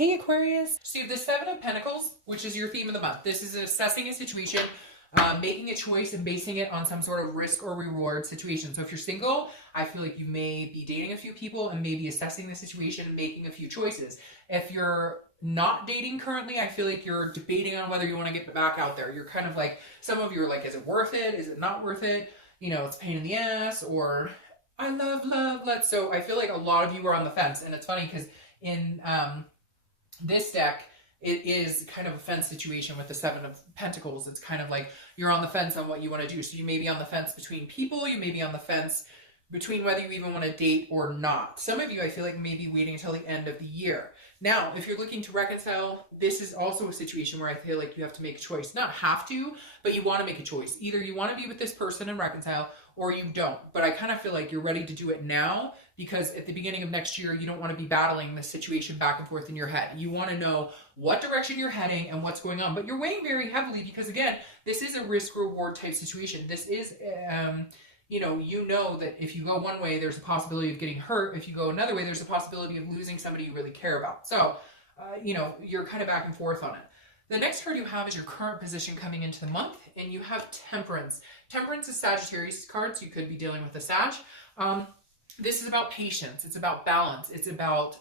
Hey Aquarius. So you have the Seven of Pentacles, which is your theme of the month. This is assessing a situation, making a choice and basing it on some sort of risk or reward situation. So if you're single, I feel like you may be dating a few people and maybe assessing the situation and making a few choices. If you're not dating currently, I feel like you're debating on whether you want to get back out there. You're kind of like, some of you are like, is it worth it? Is it not worth it? You know, it's a pain in the ass, or I love. So I feel like a lot of you are on the fence. And it's funny because in this deck, it is kind of a fence situation with the Seven of Pentacles. It's kind of like you're on the fence on what you want to do. So you may be on the fence between people. You may be on the fence between whether you even want to date or not. Some of you, I feel like, may be waiting until the end of the year. Now, if you're looking to reconcile, this is also a situation where I feel like you have to make a choice. Not have to, but you want to make a choice. Either you want to be with this person and reconcile, or you don't. But I kind of feel like you're ready to do it now, because at the beginning of next year, you don't want to be battling this situation back and forth in your head. You want to know what direction you're heading and what's going on. But you're weighing very heavily because, again, this is a risk-reward type situation. This is, you know that if you go one way, there's a possibility of getting hurt. If you go another way, there's a possibility of losing somebody you really care about. So, you're kind of back and forth on it. The next card you have is your current position coming into the month, and you have Temperance. Temperance is Sagittarius cards. You could be dealing with a Sag. This is about patience. It's about balance. It's about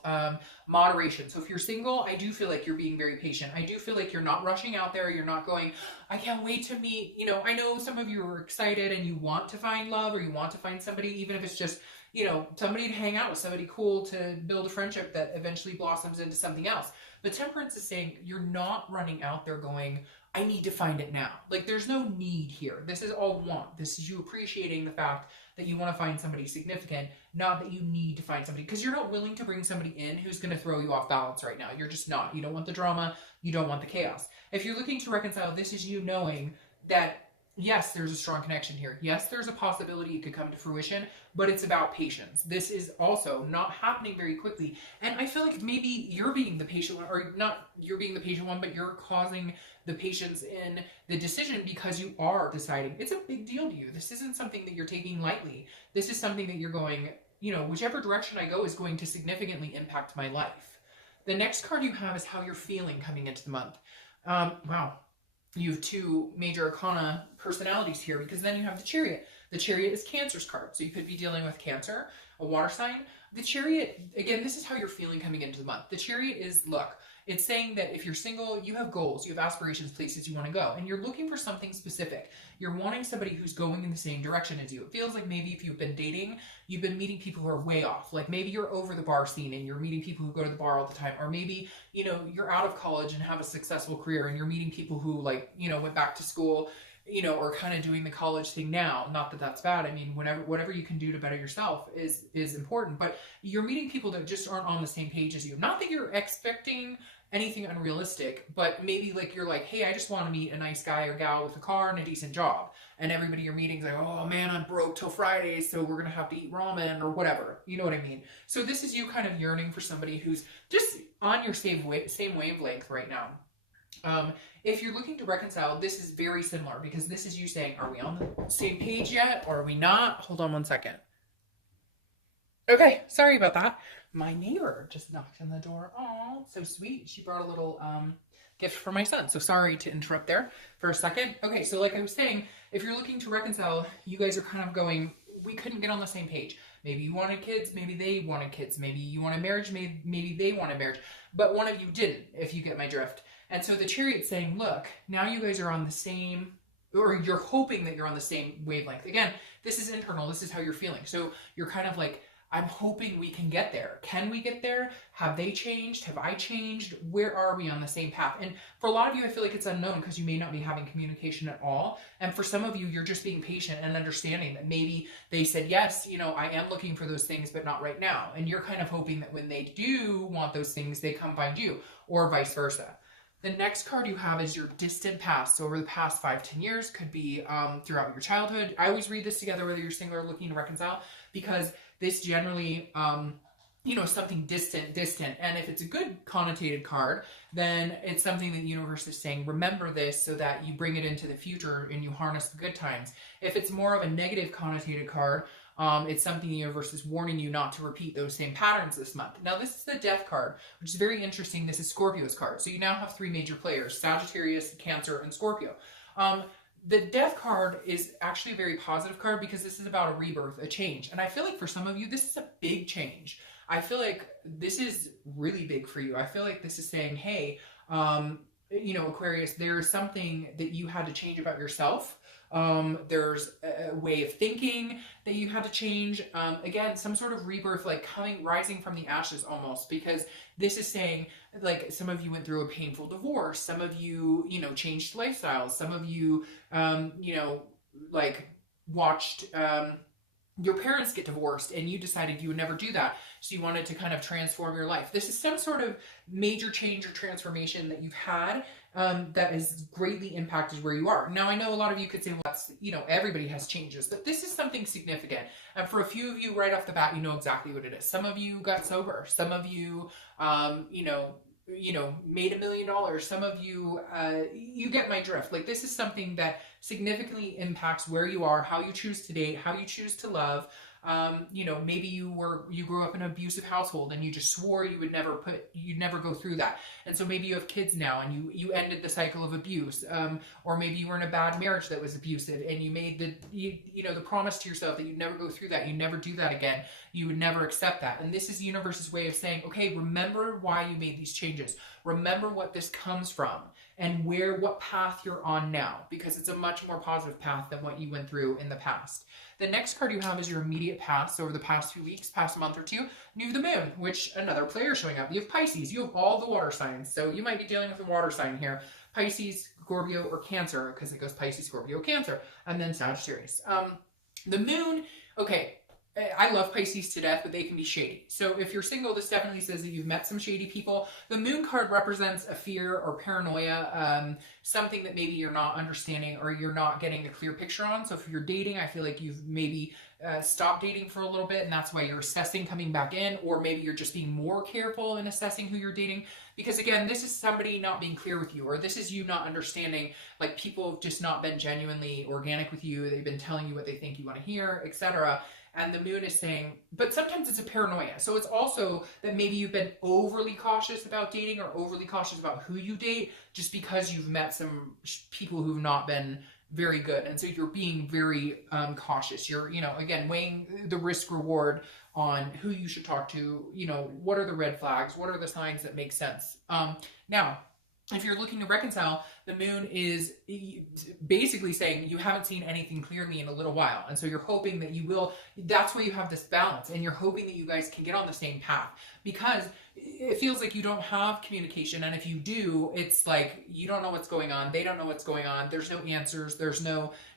moderation. So if you're single, I do feel like you're being very patient. I do feel like you're not rushing out there. You're not going, I can't wait to meet. I know some of you are excited and you want to find love, or you want to find somebody, even if it's just, somebody to hang out with, somebody cool to build a friendship that eventually blossoms into something else. But Temperance is saying you're not running out there going, I need to find it now. Like, there's no need here. This is all want. This is you appreciating the fact that you want to find somebody significant, not that you need to find somebody, because you're not willing to bring somebody in who's going to throw you off balance right now. You're just not. You don't want the drama. You don't want the chaos. If you're looking to reconcile, this is you knowing that, yes, there's a strong connection here. Yes, there's a possibility it could come to fruition, but it's about patience. This is also not happening very quickly. And I feel like maybe you're being the patient one, or not you're being the patient one, but you're causing the patience in the decision because you are deciding. It's a big deal to you. This isn't something that you're taking lightly. This is something that you're going, whichever direction I go is going to significantly impact my life. The next card you have is how you're feeling coming into the month. Wow. You have two major arcana personalities here, because then you have the Chariot. The Chariot is Cancer's card, so you could be dealing with Cancer, a water sign. The Chariot, again, this is how you're feeling coming into the month. The Chariot is, look, it's saying that if you're single, you have goals, you have aspirations, places you want to go, and you're looking for something specific. You're wanting somebody who's going in the same direction as you. It feels like maybe if you've been dating, you've been meeting people who are way off. Like maybe you're over the bar scene and you're meeting people who go to the bar all the time. Or maybe, you're out of college and have a successful career and you're meeting people who went back to school, or kind of doing the college thing now. Not that that's bad. I mean, whatever you can do to better yourself is important. But you're meeting people that just aren't on the same page as you. Not that you're expecting anything unrealistic, but maybe you're like, hey, I just want to meet a nice guy or gal with a car and a decent job. And everybody you're meeting is like, oh man, I'm broke till Friday, so we're going to have to eat ramen or whatever. You know what I mean? So this is you kind of yearning for somebody who's just on your same wavelength right now. If you're looking to reconcile, this is very similar, because this is you saying, are we on the same page yet, or are we not? Hold on one second. Okay, sorry about that. My neighbor just knocked on the door. Oh, so sweet. She brought a little gift for my son. So sorry to interrupt there for a second. Okay, so like I was saying, if you're looking to reconcile, you guys are kind of going, we couldn't get on the same page. Maybe you wanted kids, maybe they wanted kids. Maybe you wanted marriage, maybe they wanted marriage. But one of you didn't, if you get my drift. And so the Chariot's saying, look, now you guys are on the same, or you're hoping that you're on the same wavelength. Again, this is internal. This is how you're feeling. So you're kind of like, I'm hoping we can get there. Can we get there? Have they changed? Have I changed? Where are we on the same path? And for a lot of you, I feel like it's unknown, because you may not be having communication at all. And for some of you, you're just being patient and understanding that maybe they said, yes, I am looking for those things, but not right now. And you're kind of hoping that when they do want those things, they come find you, or vice versa. The next card you have is your distant past. So over the past 5-10 years, could be throughout your childhood. I always read this together, whether you're single or looking to reconcile, because this generally, something distant. And if it's a good connotated card, then it's something that the universe is saying, remember this so that you bring it into the future and you harness the good times. If it's more of a negative connotated card, It's something the universe is warning you not to repeat those same patterns this month. Now, this is the Death card, which is very interesting. This is Scorpio's card. So you now have three major players: Sagittarius, Cancer, and Scorpio. The Death card is actually a very positive card because this is about a rebirth, a change. And I feel like for some of you, this is a big change. I feel like this is really big for you. I feel like this is saying, hey, you know, Aquarius, there's something that you had to change about yourself. There's a way of thinking that you had to change. Again, some sort of rebirth, like rising from the ashes almost, because this is saying, like, some of you went through a painful divorce. Some of you, you know, changed lifestyles. Some of you, you know, like watched, your parents get divorced and you decided you would never do that. So you wanted to kind of transform your life. This is some sort of major change or transformation that you've had that has greatly impacted where you are. Now, I know a lot of you could say, well, that's, you know, everybody has changes, but this is something significant. And for a few of you right off the bat, you know exactly what it is. Some of you got sober. Some of you, you know, made $1 million. Some of you, you get my drift. Like, this is something that significantly impacts where you are, how you choose to date, how you choose to love. You know, maybe you grew up in an abusive household and you just swore you'd never go through that. And so maybe you have kids now and you ended the cycle of abuse. Or maybe you were in a bad marriage that was abusive and you made you know, the promise to yourself that you'd never go through that. You'd never do that again. You would never accept that. And this is the universe's way of saying, okay, remember why you made these changes. Remember what this comes from and what path you're on now, because it's a much more positive path than what you went through in the past. The next card you have is your immediate past. So over the past few weeks, past month or two, you have the moon, which another player showing up. You have Pisces. You have all the water signs. So you might be dealing with a water sign here. Pisces, Scorpio, or Cancer, because it goes Pisces, Scorpio, Cancer, and then Sagittarius. The moon, okay, I love Pisces to death, but they can be shady. So if you're single, this definitely says that you've met some shady people. The moon card represents a fear or paranoia, something that maybe you're not understanding or you're not getting a clear picture on. So if you're dating, I feel like you've maybe stopped dating for a little bit and that's why you're assessing coming back in, or maybe you're just being more careful in assessing who you're dating. Because again, this is somebody not being clear with you, or this is you not understanding, like, people have just not been genuinely organic with you. They've been telling you what they think you want to hear, etc. And the moon is saying, but sometimes it's a paranoia. So it's also that maybe you've been overly cautious about dating or overly cautious about who you date just because you've met some people who've not been very good. And so you're being very cautious. You're, you know, again, weighing the risk reward on who you should talk to. You know, what are the red flags? What are the signs that make sense? Now, if you're looking to reconcile, the moon is basically saying you haven't seen anything clearly in a little while. And so you're hoping that you will. That's why you have this balance. And you're hoping that you guys can get on the same path. Because it feels like you don't have communication. And if you do, it's like you don't know what's going on. They don't know what's going on. There's no answers.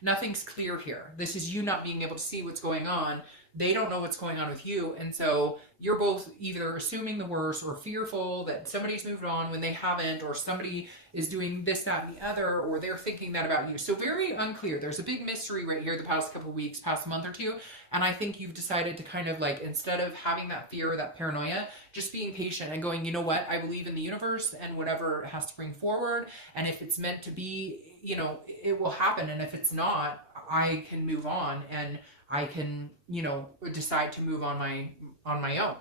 Nothing's clear here. This is you not being able to see what's going on. They don't know what's going on with you. And so you're both either assuming the worst or fearful that somebody's moved on when they haven't, or somebody is doing this, that, and the other, or they're thinking that about you. So very unclear. There's a big mystery right here the past couple of weeks, past month or two. And I think you've decided to kind of, like, instead of having that fear or that paranoia, just being patient and going, you know what, I believe in the universe and whatever it has to bring forward. And if it's meant to be, you know, it will happen. And if it's not, I can move on and I can, you know, decide to move on my own.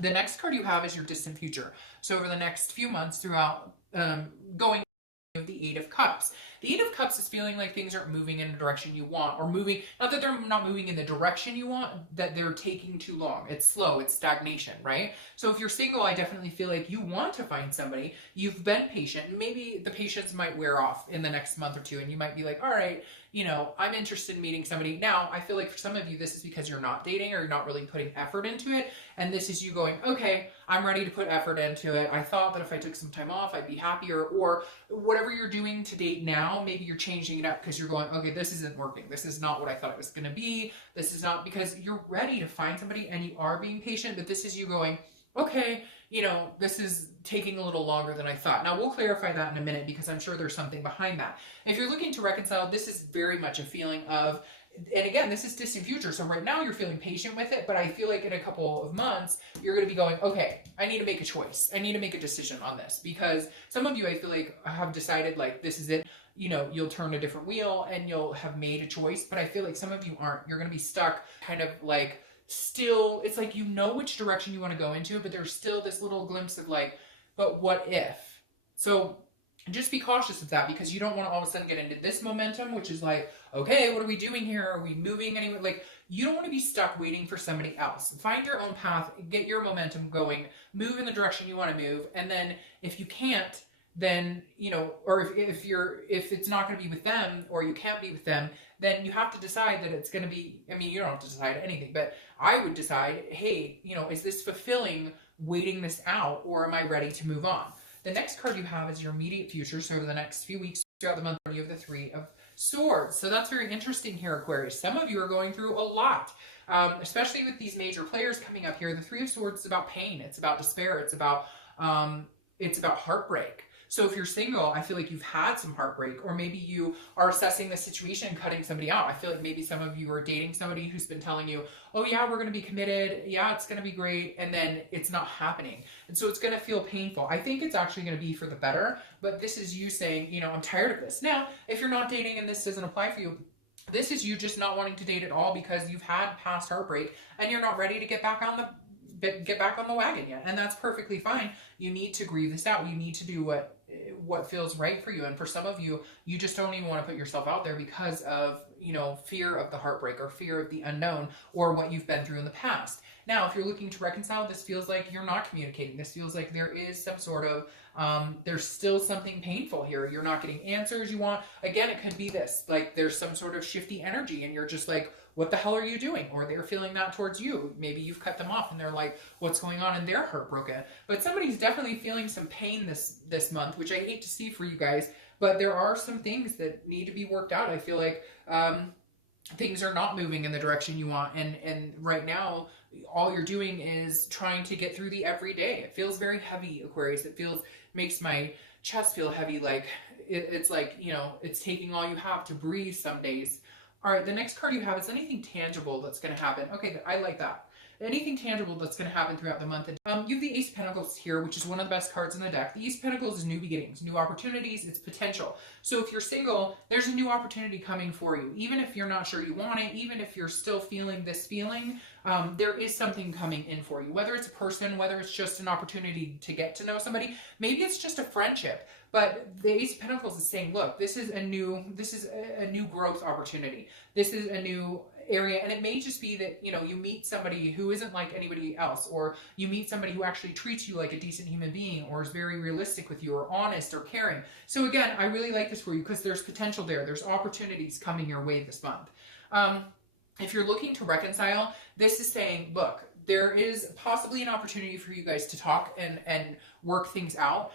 The next card you have is your distant future. So over the next few months throughout going the Eight of Cups. The Eight of Cups is feeling like things aren't moving in the direction you want, or moving, not that they're not moving in the direction you want, that they're taking too long. It's slow, it's stagnation, right? So if you're single, I definitely feel like you want to find somebody. You've been patient. Maybe the patience might wear off in the next month or two, and you might be like, all right, you know, I'm interested in meeting somebody. Now, I feel like for some of you, this is because you're not dating or you're not really putting effort into it. And this is you going, okay, I'm ready to put effort into it. I thought that if I took some time off, I'd be happier. Or whatever you're doing to date now, maybe you're changing it up because you're going, okay, this isn't working. This is not what I thought it was going to be. This is not, because you're ready to find somebody and you are being patient. But this is you going, okay, you know, this is taking a little longer than I thought. Now, we'll clarify that in a minute because I'm sure there's something behind that. If you're looking to reconcile, this is very much a feeling of and again, this is distant future. So right now you're feeling patient with it, but I feel like in a couple of months, you're going to be going, okay, I need to make a choice. I need to make a decision on this, because some of you, I feel like, have decided like, this is it. You know, you'll turn a different wheel and you'll have made a choice. But I feel like some of you aren't. You're going to be stuck kind of like still, it's like, you know which direction you want to go into, but there's still this little glimpse of like, but what if? So just be cautious of that, because you don't want to all of a sudden get into this momentum, which is like, okay, what are we doing here? Are we moving anywhere? Like, you don't want to be stuck waiting for somebody else. Find your own path, get your momentum going, move in the direction you want to move. And then if you can't, then, you know, or if it's not going to be with them, or you can't be with them, then you have to decide that it's going to be, I mean, you don't have to decide anything, but I would decide, hey, you know, is this fulfilling waiting this out, or am I ready to move on? The next card you have is your immediate future. So over the next few weeks throughout the month, you have the Three of Swords. So that's very interesting here, Aquarius. Some of you are going through a lot, especially with these major players coming up here. The Three of Swords is about pain. It's about despair. It's about heartbreak. So if you're single, I feel like you've had some heartbreak, or maybe you are assessing the situation, cutting somebody out. I feel like maybe some of you are dating somebody who's been telling you, oh yeah, we're going to be committed. Yeah, it's going to be great. And then it's not happening. And so it's going to feel painful. I think it's actually going to be for the better, but this is you saying, you know, I'm tired of this. Now, if you're not dating and this doesn't apply for you, this is you just not wanting to date at all because you've had past heartbreak and you're not ready to get back on the wagon yet. And that's perfectly fine. You need to grieve this out. You need to do what feels right for you. And for some of you, you just don't even want to put yourself out there because of, you know, fear of the heartbreak or fear of the unknown or what you've been through in the past. Now, if you're looking to reconcile, this feels like you're not communicating. This feels like there is some sort of, there's still something painful here. You're not getting answers you want. Again, it could be this, like there's some sort of shifty energy and you're just like, what the hell are you doing? Or they're feeling that towards you. Maybe you've cut them off and they're like, what's going on? And they're heartbroken. But somebody's definitely feeling some pain this month, which I hate to see for you guys. But there are some things that need to be worked out. I feel like things are not moving in the direction you want. And right now, all you're doing is trying to get through the everyday. It feels very heavy, Aquarius. Makes my chest feel heavy. Like it's like, you know, it's taking all you have to breathe some days. All right, the next card you have is anything tangible that's going to happen. Okay, I like that. Anything tangible that's going to happen throughout the month. You have the Ace of Pentacles here, which is one of the best cards in the deck. The Ace of Pentacles is new beginnings, new opportunities, it's potential. So if you're single, there's a new opportunity coming for you. Even if you're not sure you want it, even if you're still feeling this feeling, there is something coming in for you. Whether it's a person, whether it's just an opportunity to get to know somebody, maybe it's just a friendship. But the Ace of Pentacles is saying, look, this is a new growth opportunity. This is a new area, and it may just be that, you know, you meet somebody who isn't like anybody else, or you meet somebody who actually treats you like a decent human being, or is very realistic with you, or honest, or caring. So again, I really like this for you because there's potential there. There's opportunities coming your way this month. If you're looking to reconcile, this is saying, look, there is possibly an opportunity for you guys to talk and work things out.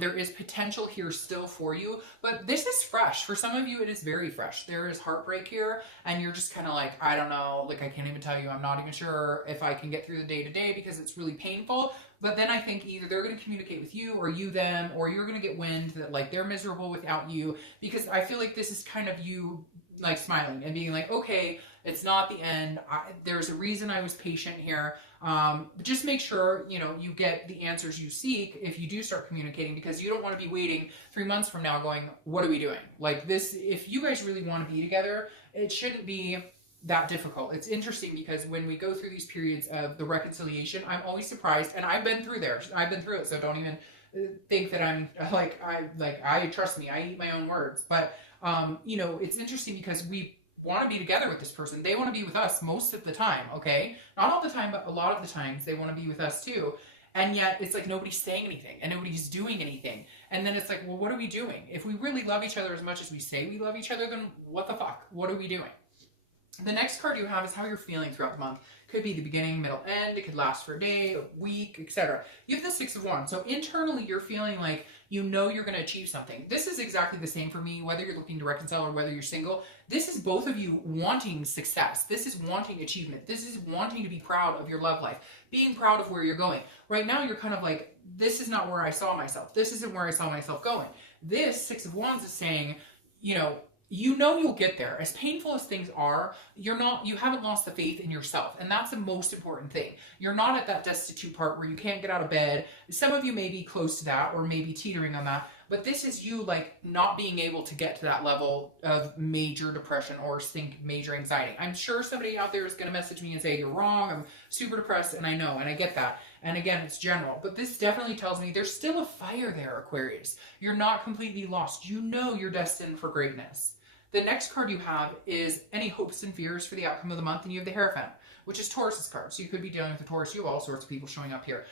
There is potential here still for you, but this is fresh. For some of you, it is very fresh. There is heartbreak here, and you're just kind of like, I don't know, like I can't even tell you. I'm not even sure if I can get through the day-to-day because it's really painful. But then I think either they're going to communicate with you or you them, or you're going to get wind that like they're miserable without you, because I feel like this is kind of you like smiling and being like, okay, it's not the end. There's a reason I was patient here. But just make sure, you know, you get the answers you seek if you do start communicating, because you don't want to be waiting 3 months from now going, what are we doing? Like this, if you guys really want to be together, it shouldn't be that difficult. It's interesting because when we go through these periods of the reconciliation, I'm always surprised, and I've been through there. I've been through it, so don't even think that I'm I trust me, I eat my own words. But you know, it's interesting because we want to be together with this person. They want to be with us most of the time, okay? Not all the time, but a lot of the times they want to be with us too. And yet it's like nobody's saying anything and nobody's doing anything. And then it's like, well, what are we doing? If we really love each other as much as we say we love each other, then what the fuck? What are we doing? The next card you have is how you're feeling throughout the month. Could be the beginning, middle, end. It could last for a day, a week, etc. You have the Six of Wands. So internally, you're feeling like you know you're going to achieve something. This is exactly the same for me, whether you're looking to reconcile or whether you're single. This is both of you wanting success. This is wanting achievement. This is wanting to be proud of your love life, being proud of where you're going. Right now, you're kind of like, this is not where I saw myself. This isn't where I saw myself going. This Six of Wands is saying, you know, you know you'll get there. As painful as things are, you haven't lost the faith in yourself. And that's the most important thing. You're not at that destitute part where you can't get out of bed. Some of you may be close to that or maybe teetering on that. But this is you like not being able to get to that level of major depression or major anxiety. I'm sure somebody out there is going to message me and say, you're wrong, I'm super depressed, and I know, and I get that. And again, it's general. But this definitely tells me there's still a fire there, Aquarius. You're not completely lost. You know you're destined for greatness. The next card you have is any hopes and fears for the outcome of the month, and you have the Hierophant, which is Taurus's card. So you could be dealing with a Taurus. You have all sorts of people showing up here.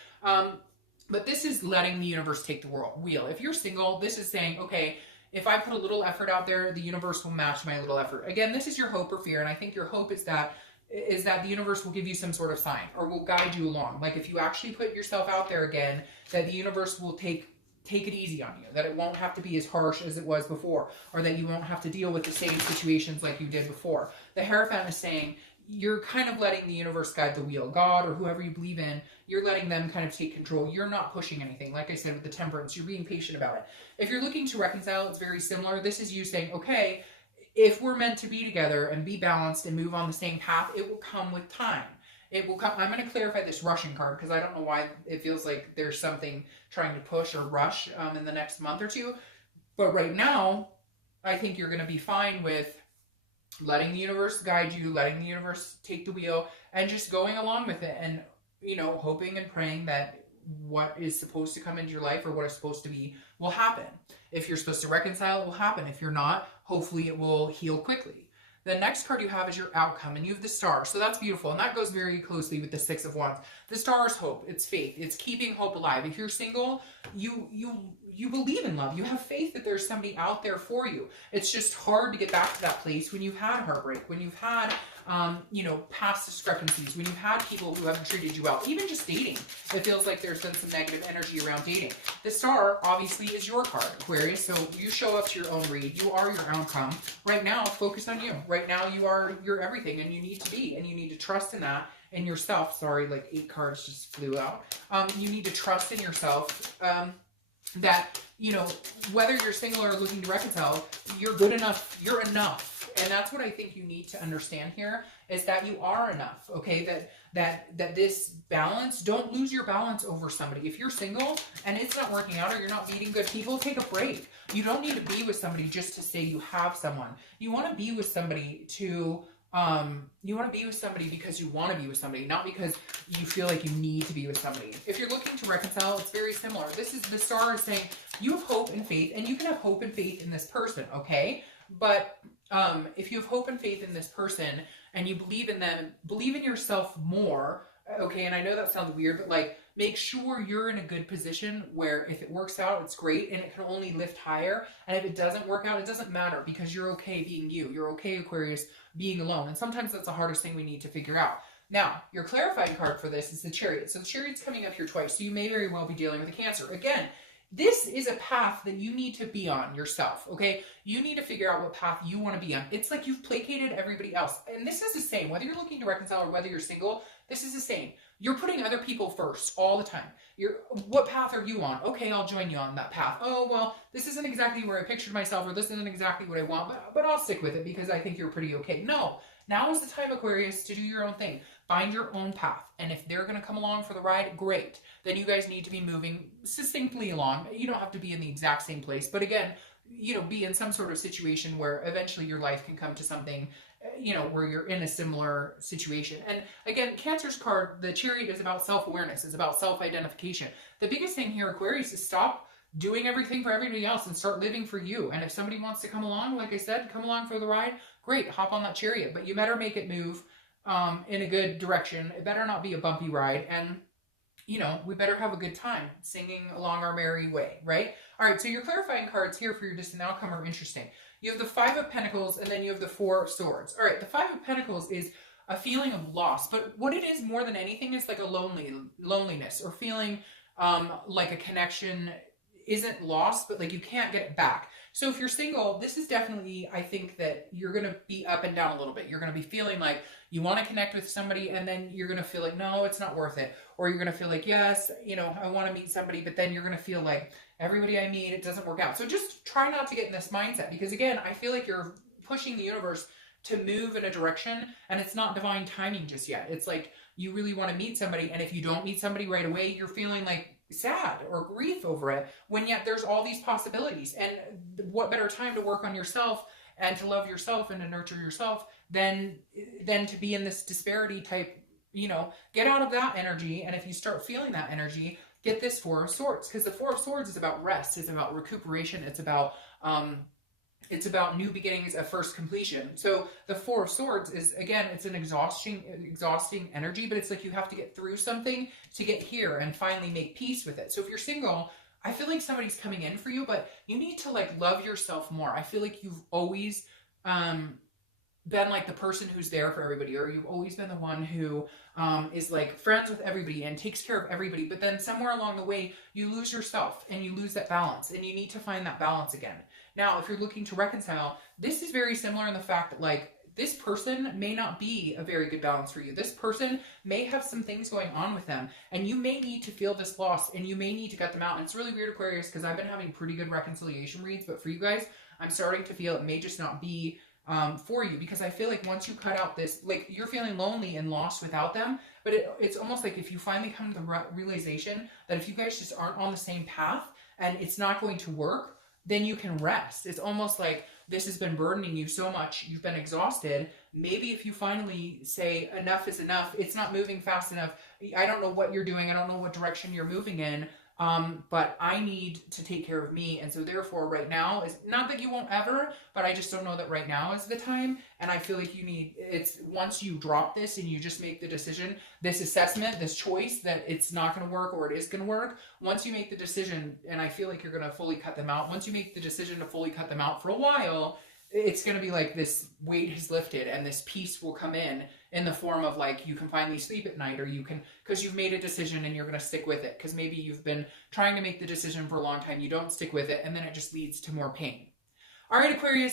But this is letting the universe take the wheel. If you're single, this is saying, okay, if I put a little effort out there, the universe will match my little effort. Again, this is your hope or fear, and I think your hope is that the universe will give you some sort of sign or will guide you along. Like if you actually put yourself out there again, that the universe will take it easy on you, that it won't have to be as harsh as it was before, or that you won't have to deal with the same situations like you did before. The Hierophant is saying you're kind of letting the universe guide the wheel. God or whoever you believe in, you're letting them kind of take control. You're not pushing anything. Like I said, with the Temperance, you're being patient about it. If you're looking to reconcile, it's very similar. This is you saying, okay, if we're meant to be together and be balanced and move on the same path, it will come with time. It will come. I'm going to clarify this rushing card because I don't know why it feels like there's something trying to push or rush in the next month or two. But right now, I think you're going to be fine with letting the universe guide you, letting the universe take the wheel, and just going along with it and, you know, hoping and praying that what is supposed to come into your life or what is supposed to be will happen. If you're supposed to reconcile, it will happen. If you're not, hopefully it will heal quickly. The next card you have is your outcome, and you have the Star. So that's beautiful, and that goes very closely with the Six of Wands. The Star is hope. It's faith. It's keeping hope alive. If you're single, you believe in love. You have faith that there's somebody out there for you. It's just hard to get back to that place when you've had heartbreak, when you've had, past discrepancies, when you've had people who haven't treated you well. Even just dating, it feels like there's been some negative energy around dating. The Star, obviously, is your card, Aquarius. So you show up to your own read. You are your outcome. Right now, focus on you. Right now, you're everything, and you need to be, and you need to trust in that, in yourself. Sorry, like 8 cards just flew out. You need to trust in yourself, that, you know, whether you're single or looking to reconcile, you're good enough, you're enough. And that's what I think you need to understand here, is that you are enough, okay? That this balance, don't lose your balance over somebody. If you're single and it's not working out or you're not meeting good people, take a break. You don't need to be with somebody just to say you have someone. You want to be with somebody because you want to be with somebody, not because you feel like you need to be with somebody. If you're looking to reconcile, it's very similar. This is the Star is saying you have hope and faith, and you can have hope and faith in this person, okay? But if you have hope and faith in this person and you believe in them, believe in yourself more, okay? And I know that sounds weird, but like, make sure you're in a good position where if it works out, it's great and it can only lift higher. And if it doesn't work out, it doesn't matter because you're okay being you. You're okay, Aquarius, being alone. And sometimes that's the hardest thing we need to figure out. Now, your clarifying card for this is the Chariot. So the Chariot's coming up here twice. So you may very well be dealing with a Cancer. Again, this is a path that you need to be on yourself, okay? You need to figure out what path you want to be on. It's like you've placated everybody else. And this is the same. Whether you're looking to reconcile or whether you're single, this is the same. You're putting other people first all the time. What path are you on? Okay, I'll join you on that path. Oh, well, this isn't exactly where I pictured myself, or this isn't exactly what I want, but I'll stick with it because I think you're pretty okay. No, now is the time, Aquarius, to do your own thing. Find your own path. And if they're going to come along for the ride, great. Then you guys need to be moving succinctly along. You don't have to be in the exact same place. But again, you know, be in some sort of situation where eventually your life can come to something, you know, where you're in a similar situation. And again, Cancer's card, the Chariot, is about self-awareness. It's about self-identification. The biggest thing here, Aquarius, is stop doing everything for everybody else and start living for you. And if somebody wants to come along, like I said, come along for the ride, great, hop on that Chariot. But you better make it move in a good direction. It better not be a bumpy ride. And, you know, we better have a good time singing along our merry way, right? All right, so your clarifying cards here for your distant outcome are interesting. You have the Five of Pentacles, and then you have the Four of Swords. All right, the Five of Pentacles is a feeling of loss, but what it is more than anything is like a loneliness, or feeling like a connection isn't lost, but like you can't get it back. So if you're single, this is definitely, I think that you're going to be up and down a little bit. You're going to be feeling like you want to connect with somebody, and then you're going to feel like, no, it's not worth it. Or you're going to feel like, yes, you know, I want to meet somebody, but then you're going to feel like everybody I meet, it doesn't work out. So just try not to get in this mindset, because again, I feel like you're pushing the universe to move in a direction, and it's not divine timing just yet. It's like you really want to meet somebody, and if you don't meet somebody right away, you're feeling like sad or grief over it, when yet there's all these possibilities. And what better time to work on yourself and to love yourself and to nurture yourself than to be in this disparity type, you know, get out of that energy. And if you start feeling that energy, get this Four of Swords, because the Four of Swords is about rest, it's about recuperation, it's about new beginnings, a first completion. So the Four of Swords is, again, it's an exhausting energy, but it's like you have to get through something to get here and finally make peace with it. So if you're single, I feel like somebody's coming in for you, but you need to like love yourself more. I feel like you've always been like the person who's there for everybody, or you've always been the one who is like friends with everybody and takes care of everybody, but then somewhere along the way you lose yourself and you lose that balance, and you need to find that balance again. Now, if you're looking to reconcile, this is very similar in the fact that like this person may not be a very good balance for you. This person may have some things going on with them, and you may need to feel this loss, and you may need to gut them out. And it's really weird, Aquarius, because I've been having pretty good reconciliation reads, but for you guys, I'm starting to feel it may just not be for you, because I feel like once you cut out this, like you're feeling lonely and lost without them, but it's almost like if you finally come to the realization that if you guys just aren't on the same path and it's not going to work, then you can rest. It's almost like this has been burdening you so much, you've been exhausted. Maybe if you finally say enough is enough, it's not moving fast enough, I don't know what you're doing, I don't know what direction you're moving in, but I need to take care of me. And so therefore right now is not that you won't ever, but I just don't know that right now is the time. And I feel like it's once you drop this and you just make the decision, this assessment, this choice that it's not going to work or it is going to work. Once you make the decision, and I feel like you're going to fully cut them out. Once you make the decision to fully cut them out for a while, it's going to be like this weight has lifted and this peace will come in the form of like you can finally sleep at night, or you can, because you've made a decision and you're going to stick with it, because maybe you've been trying to make the decision for a long time, you don't stick with it, and then it just leads to more pain. All right, Aquarius,